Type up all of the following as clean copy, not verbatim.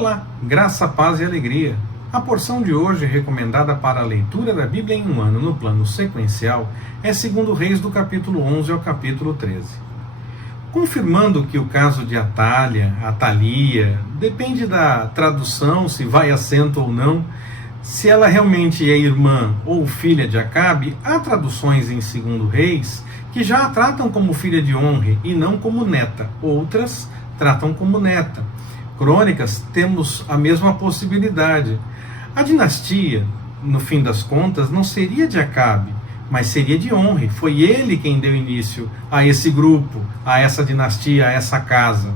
Olá, graça, paz e alegria. A porção de hoje, recomendada para a leitura da Bíblia em um ano no plano sequencial, é 2 Reis do capítulo 11 ao capítulo 13. Confirmando que o caso de Atalia, depende da tradução, se vai acento ou não, se ela realmente é irmã ou filha de Acabe, há traduções em 2 Reis que já a tratam como filha de Onre e não como neta, outras tratam como neta. Crônicas, temos a mesma possibilidade. A dinastia, no fim das contas, não seria de Acabe, mas seria de Onre. Foi ele quem deu início a esse grupo, a essa dinastia, a essa casa.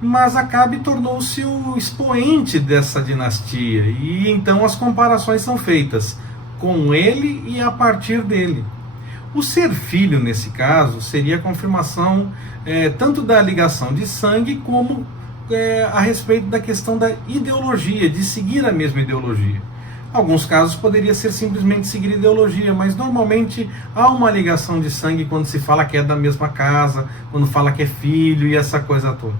Mas Acabe tornou-se o expoente dessa dinastia, e então as comparações são feitas com ele e a partir dele. O ser filho, nesse caso, seria a confirmação tanto da ligação de sangue como a respeito da questão da ideologia, de seguir a mesma ideologia. Alguns casos poderia ser simplesmente seguir ideologia, mas normalmente há uma ligação de sangue quando se fala que é da mesma casa, quando fala que é filho e essa coisa toda.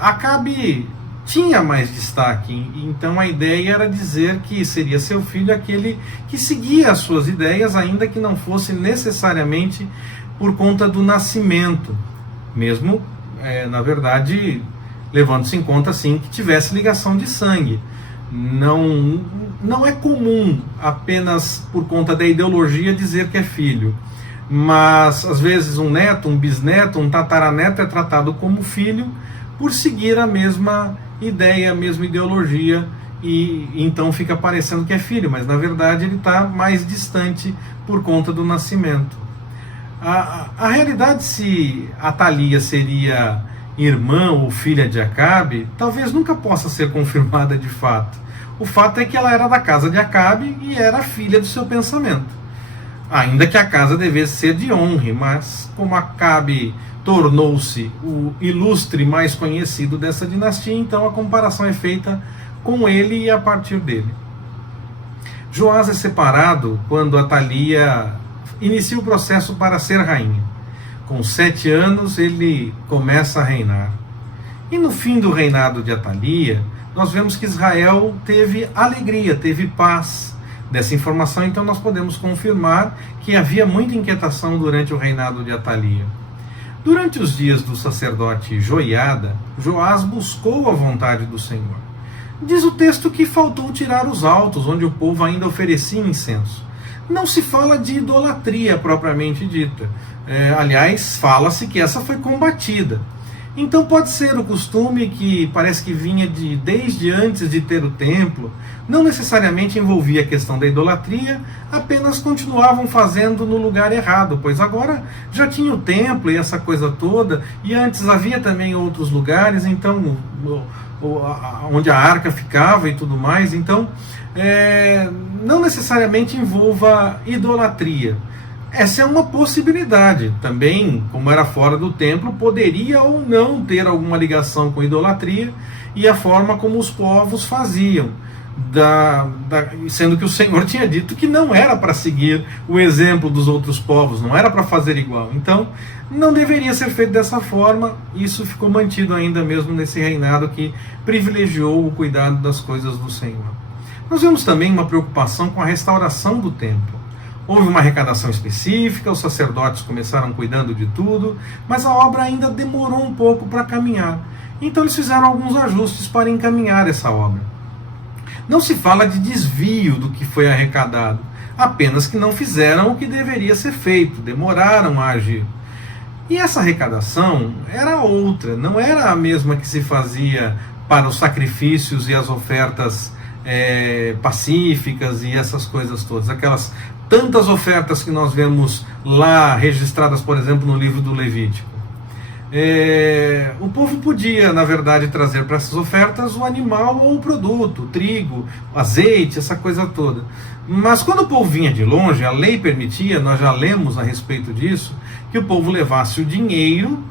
Acabe tinha mais destaque, então a ideia era dizer que seria seu filho aquele que seguia as suas ideias, ainda que não fosse necessariamente por conta do nascimento, mesmo na verdade, levando-se em conta, sim, que tivesse ligação de sangue. Não é comum, apenas por conta da ideologia, dizer que é filho. Mas, às vezes, um neto, um bisneto, um tataraneto é tratado como filho por seguir a mesma ideia, a mesma ideologia, e então fica parecendo que é filho, mas, na verdade, ele está mais distante por conta do nascimento. A realidade, se Atalia seria irmã ou filha de Acabe, talvez nunca possa ser confirmada de fato. O fato é que ela era da casa de Acabe e era filha do seu pensamento. Ainda que a casa devesse ser de Onre, mas como Acabe tornou-se o ilustre mais conhecido dessa dinastia, então a comparação é feita com ele e a partir dele. Joás é separado quando Atalia inicia o processo para ser rainha. Com 7 anos ele começa a reinar. E no fim do reinado de Atalia, nós vemos que Israel teve alegria, teve paz. Dessa informação, então, nós podemos confirmar que havia muita inquietação durante o reinado de Atalia. Durante os dias do sacerdote Joiada, Joás buscou a vontade do Senhor. Diz o texto que faltou tirar os altos, onde o povo ainda oferecia incenso. Não se fala de idolatria propriamente dita. Aliás, fala-se que essa foi combatida. Então pode ser o costume que parece que vinha desde antes de ter o templo, não necessariamente envolvia a questão da idolatria, apenas continuavam fazendo no lugar errado, pois agora já tinha o templo e essa coisa toda, e antes havia também outros lugares, então onde a arca ficava e tudo mais, então não necessariamente envolva idolatria. Essa é uma possibilidade. Também, como era fora do templo, poderia ou não ter alguma ligação com idolatria e a forma como os povos faziam, sendo que o Senhor tinha dito que não era para seguir o exemplo dos outros povos, não era para fazer igual. Então, não deveria ser feito dessa forma. Isso ficou mantido ainda mesmo nesse reinado que privilegiou o cuidado das coisas do Senhor. Nós vemos também uma preocupação com a restauração do templo. Houve uma arrecadação específica, os sacerdotes começaram cuidando de tudo, mas a obra ainda demorou um pouco para caminhar. Então eles fizeram alguns ajustes para encaminhar essa obra. Não se fala de desvio do que foi arrecadado, apenas que não fizeram o que deveria ser feito, demoraram a agir. E essa arrecadação era outra, não era a mesma que se fazia para os sacrifícios e as ofertas pacíficas e essas coisas todas, aquelas tantas ofertas que nós vemos lá registradas, por exemplo, no livro do Levítico. O povo podia, na verdade, trazer para essas ofertas o animal ou o produto, o trigo, o azeite, essa coisa toda. Mas quando o povo vinha de longe, a lei permitia, nós já lemos a respeito disso, que o povo levasse o dinheiro,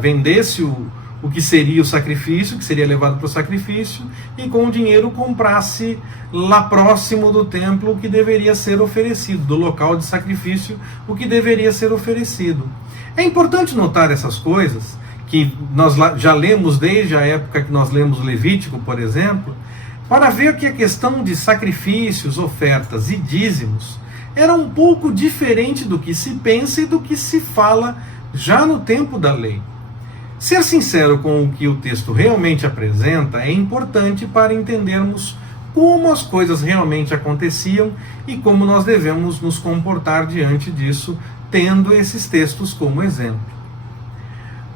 vendesse o que seria o sacrifício, que seria levado para o sacrifício, e com o dinheiro comprasse lá próximo do templo o que deveria ser oferecido, do local de sacrifício, o que deveria ser oferecido. É importante notar essas coisas, que nós já lemos desde a época que nós lemos Levítico, por exemplo, para ver que a questão de sacrifícios, ofertas e dízimos era um pouco diferente do que se pensa e do que se fala já no tempo da lei. Ser sincero com o que o texto realmente apresenta é importante para entendermos como as coisas realmente aconteciam e como nós devemos nos comportar diante disso, tendo esses textos como exemplo.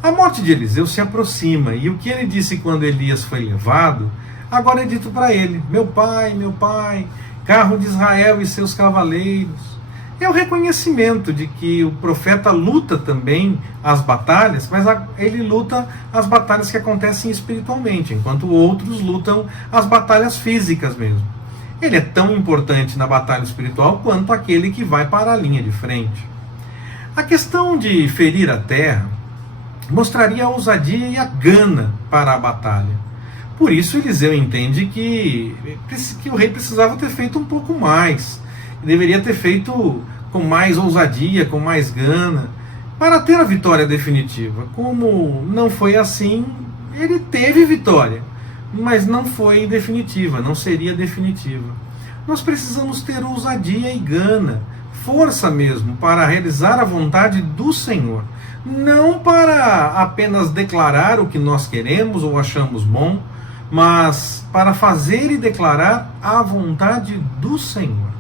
A morte de Eliseu se aproxima, e o que ele disse quando Elias foi levado, agora é dito para ele: meu pai, carro de Israel e seus cavaleiros. É o reconhecimento de que o profeta luta também as batalhas, mas ele luta as batalhas que acontecem espiritualmente, enquanto outros lutam as batalhas físicas mesmo. Ele é tão importante na batalha espiritual quanto aquele que vai para a linha de frente. A questão de ferir a terra mostraria a ousadia e a gana para a batalha. Por isso Eliseu entende que o rei precisava ter feito um pouco mais, deveria ter feito com mais ousadia, com mais gana, para ter a vitória definitiva. Como não foi assim, ele teve vitória, mas não foi definitiva, não seria definitiva. Nós precisamos ter ousadia e gana, força mesmo, para realizar a vontade do Senhor, não para apenas declarar o que nós queremos ou achamos bom, mas para fazer e declarar a vontade do Senhor.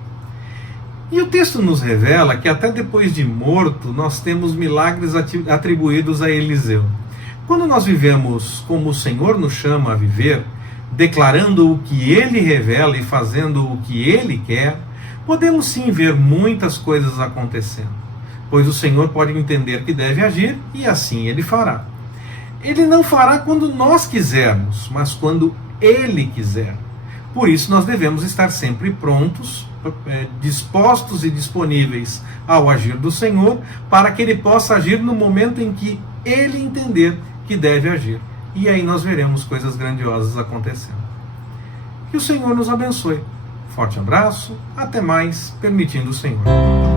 E o texto nos revela que até depois de morto nós temos milagres atribuídos a Eliseu. Quando nós vivemos como o Senhor nos chama a viver, declarando o que Ele revela e fazendo o que Ele quer, podemos sim ver muitas coisas acontecendo, pois o Senhor pode entender que deve agir e assim Ele fará. Ele não fará quando nós quisermos, mas quando Ele quiser. Por isso nós devemos estar sempre prontos, dispostos e disponíveis ao agir do Senhor, para que Ele possa agir no momento em que Ele entender que deve agir. E aí nós veremos coisas grandiosas acontecendo. Que o Senhor nos abençoe. Forte abraço, até mais, permitindo o Senhor.